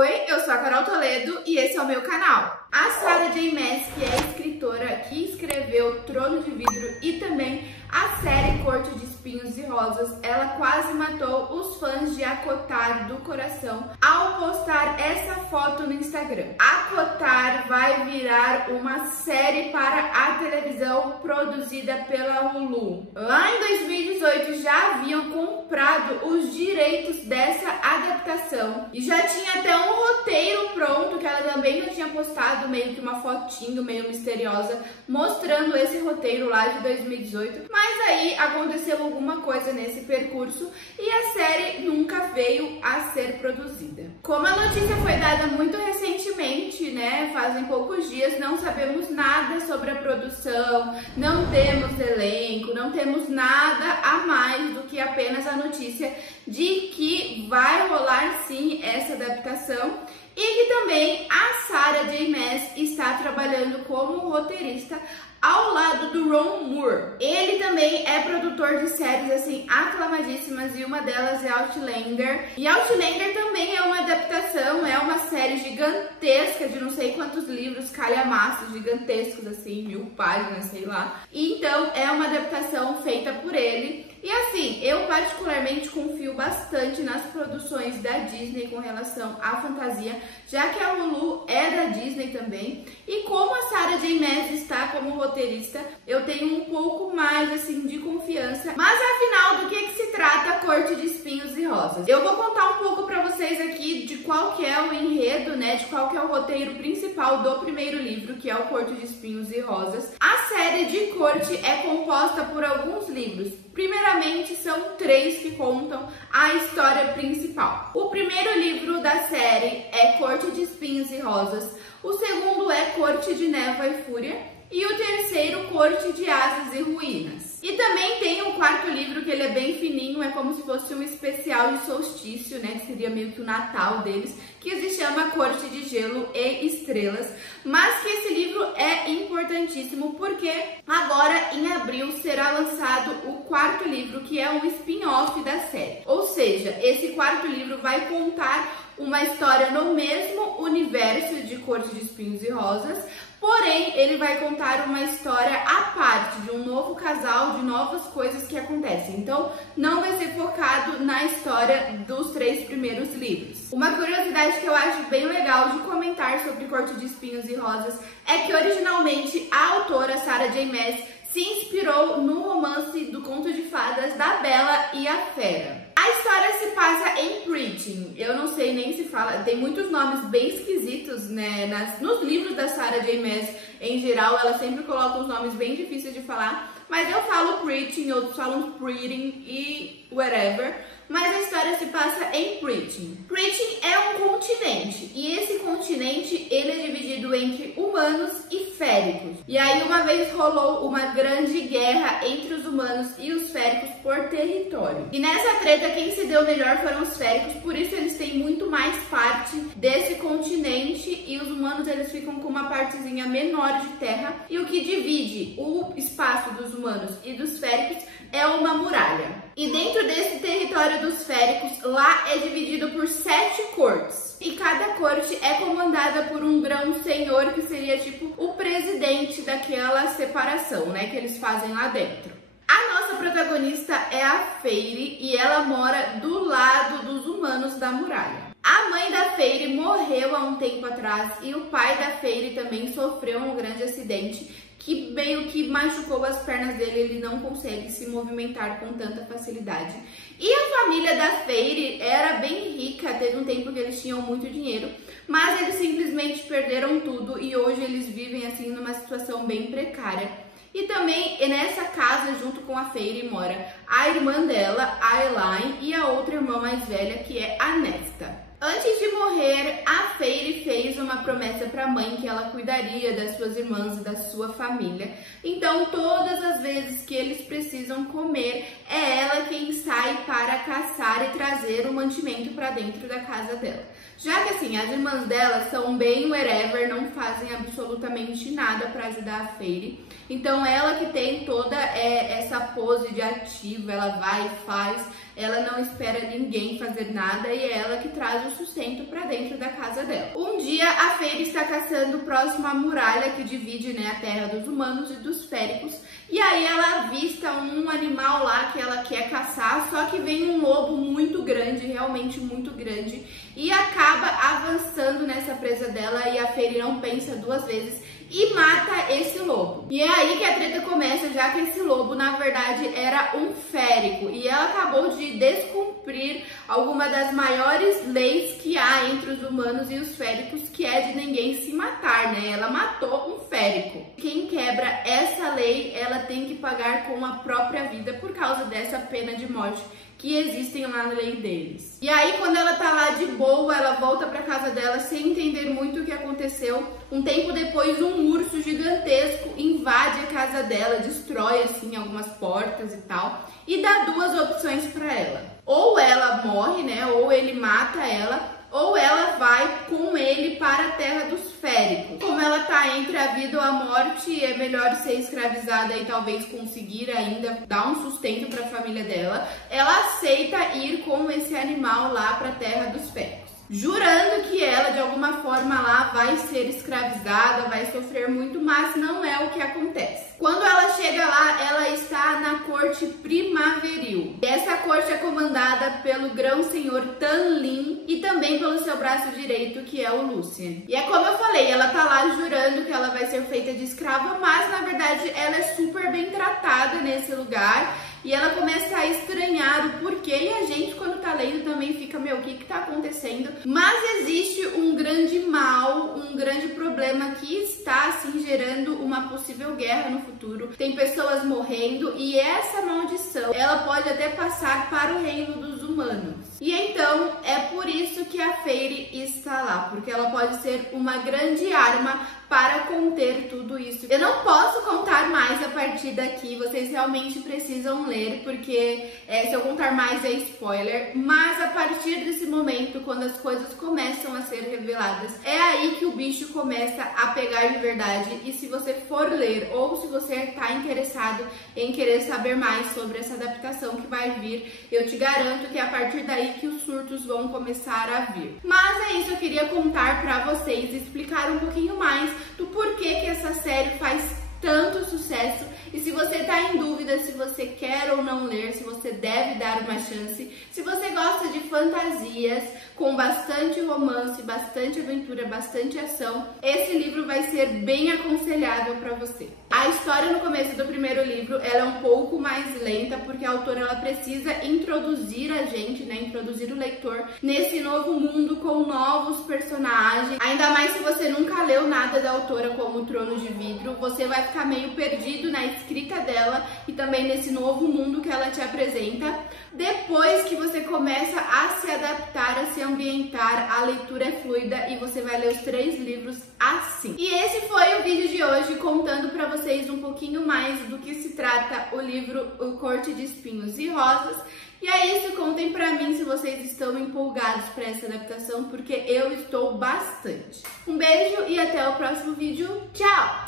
Oi, eu sou a Carol Toledo e esse é o meu canal. A Sarah J. Maas, que é a escritora que escreveu Trono de Vidro e também a série Corte de Espinhos e Rosas, ela quase matou os fãs de ACOTAR do coração ao postar essa foto no Instagram. ACOTAR vai virar uma série para a televisão produzida pela Hulu. Lá em 2018 já haviam comprado os direitos dessa adaptação e já tinha até um roteiro pronto que ela também já tinha postado, meio que uma fotinho meio misteriosa mostrando esse roteiro lá de 2018, mas aí aconteceu alguma coisa nesse percurso e a série nunca veio a ser produzida. Como a notícia foi dada muito recentemente, né, fazem poucos dias, não sabemos nada sobre a produção, não temos elenco, não temos nada a mais do que apenas a notícia de que vai rolar sim essa adaptação e que também a Sarah J. Maas está trabalhando como roteirista ao lado do Ron Moore. Ele também é produtor de séries assim aclamadíssimas e uma delas é Outlander. E Outlander também é uma adaptação, é uma série gigantesca de não sei quantos livros, calhamaços gigantescos assim, 1000 páginas, sei lá. E então é uma adaptação feita por ele. E assim, eu particularmente confio bastante nas produções da Disney com relação à fantasia, já que a Hulu é da Disney também. E como a Sarah J. Maas está como roteirista, eu tenho um pouco mais assim de confiança. Mas afinal, do que se trata Corte de Espinhos e Rosas? Eu vou contar um pouco pra vocês aqui de qual que é o enredo, né, de qual que é o roteiro principal do primeiro livro, que é o Corte de Espinhos e Rosas. A série de Corte é composta por alguns livros. Primeiramente, são 3 que contam a história principal. O primeiro livro da série é Corte de Espinhos e Rosas, o segundo é Corte de Névoa e Fúria e o terceiro, Corte de Asas e Ruínas. E também tem o quarto livro, que ele é bem fininho, é como se fosse um especial de solstício, né, que seria meio que o Natal deles, que se chama Corte de Gelo e Estrelas, mas que esse livro é importantíssimo porque agora em abril será lançado o quarto livro, que é um spin-off da série. Ou seja, esse quarto livro vai contar uma história no mesmo universo de Corte de Espinhos e Rosas, porém ele vai contar uma história à parte, de um novo casal, de novas coisas que acontecem. Então não vai ser focado na história dos 3 primeiros livros. Uma curiosidade que eu acho bem legal de comentar sobre Corte de Espinhos e Rosas é que originalmente a autora Sarah J. Maas se inspirou no romance do conto de fadas da Bela e a Fera. A história se passa em Preaching, eu não sei nem se fala, tem muitos nomes bem esquisitos, né, nos livros da Sarah J. Maas em geral, ela sempre coloca uns nomes bem difíceis de falar, mas eu falo Preaching, outros falam Preaching e whatever, mas a história se passa em Preaching. Preaching é um continente, e esse continente ele é dividido entre humanos e féricos. E aí uma vez rolou uma grande guerra entre os humanos e os féricos por território. E nessa treta quem se deu melhor foram os féricos, por isso eles têm muito mais parte desse continente e os humanos eles ficam com uma partezinha menor de terra. E o que divide o espaço dos humanos e dos féricos é uma muralha. E dentro desse território dos féricos, lá é dividido por 7 cortes. E cada corte é comandada por um grão-senhor, que seria tipo o presidente daquela separação, né, que eles fazem lá dentro. A nossa protagonista é a Feyre e ela mora do lado dos humanos da muralha. A mãe da Feyre morreu há um tempo atrás e o pai da Feyre também sofreu um grande acidente que meio que machucou as pernas dele, ele não consegue se movimentar com tanta facilidade. E a família da Feyre era bem rica, teve um tempo que eles tinham muito dinheiro, mas eles simplesmente perderam tudo e hoje eles vivem assim numa situação bem precária. E também nessa casa, junto com a Feyre, mora a irmã dela, a Elaine, e a outra irmã mais velha, que é a Nesta. Antes de morrer, a Feyre fez uma promessa para a mãe que ela cuidaria das suas irmãs e da sua família. Então, todas as vezes que eles precisam comer, é ela quem sai para caçar e trazer o mantimento para dentro da casa dela. Já que assim, as irmãs dela são bem wherever, não fazem absolutamente nada para ajudar a Feyre. Então, ela que tem toda essa pose de ativa, ela vai e faz. ela não espera ninguém fazer nada e é ela que traz o sustento para dentro da casa dela. Um dia a Feyre está caçando próximo à muralha que divide, né, a terra dos humanos e dos féricos, e aí ela avista um animal lá que ela quer caçar, só que vem um lobo muito grande, realmente muito grande, e acaba avançando nessa presa dela e a Feyre não pensa duas vezes e mata esse lobo. E é aí que a treta começa, já que esse lobo na verdade era um férico e ela acabou de descumprir alguma das maiores leis que há entre os humanos e os féricos, que é de ninguém se matar, né? Ela matou um férico. Quem quebra essa lei, ela tem que pagar com a própria vida por causa dessa pena de morte que existem lá na lei deles. E aí, quando ela tá lá de boa, ela volta pra casa dela sem entender muito o que aconteceu. Um tempo depois, um urso gigantesco invade a casa dela, destrói, assim, algumas portas e tal, e dá duas opções pra ela. Ou ela morre, né, ou ele mata ela, ou ela vai com ele para a terra dos féricos. Como ela tá entre a vida ou a morte, é melhor ser escravizada e talvez conseguir ainda dar um sustento para a família dela. Ela aceita ir com esse animal lá para a terra dos féricos, jurando que ela de alguma forma lá vai ser escravizada, vai sofrer muito, mas não é o que acontece. Quando ela chega lá, ela está na corte primaveril. E essa corte é comandada pelo grão-senhor Tanlin e também pelo seu braço direito, que é o Lucien. E é como eu falei, ela tá lá jurando que ela vai ser feita de escrava, mas na verdade ela é super bem tratada nesse lugar. E ela começa a estranhar o porquê, e a gente, quando tá lendo, também fica, meu, o que tá acontecendo? Mas existe um grande mal, um grande problema que está, assim, gerando uma possível guerra no futuro. Tem pessoas morrendo, e essa maldição, ela pode até passar para o reino dos humanos. E então, é por isso que a Feyre está lá, porque ela pode ser uma grande arma para conter tudo isso. Eu não posso contar mais a partir daqui, vocês realmente precisam ler, porque se eu contar mais é spoiler, mas a partir desse momento, quando as coisas começam a ser reveladas, é aí que o bicho começa a pegar de verdade. E se você for ler, ou se você está interessado em querer saber mais sobre essa adaptação que vai vir, eu te garanto que é a partir daí que os surtos vão começar a vir. Mas é isso, eu queria contar pra vocês, explicar um pouquinho mais do porquê que essa série faz tanto sucesso. E se você tá em dúvida se você quer ou não ler, se você deve dar uma chance, se você gosta de fantasias com bastante romance, bastante aventura, bastante ação, esse livro vai ser bem aconselhável para você. A história no começo do primeiro livro, ela é um pouco mais lenta, porque a autora ela precisa introduzir a gente, né, introduzir o leitor nesse novo mundo com novos personagens. Ainda mais se você nunca leu nada da autora, como o Trono de Vidro, você vai ficar meio perdido na escrita dela e também nesse novo mundo que ela te apresenta. Depois que você começa a se adaptar, a se ambientar, a leitura é fluida e você vai ler os 3 livros assim. E esse foi o vídeo de hoje, contando pra vocês um pouquinho mais do que se trata o livro O Corte de Espinhos e Rosas. E é isso, contem pra mim se vocês estão empolgados pra essa adaptação, porque eu estou bastante. Um beijo e até o próximo vídeo. Tchau!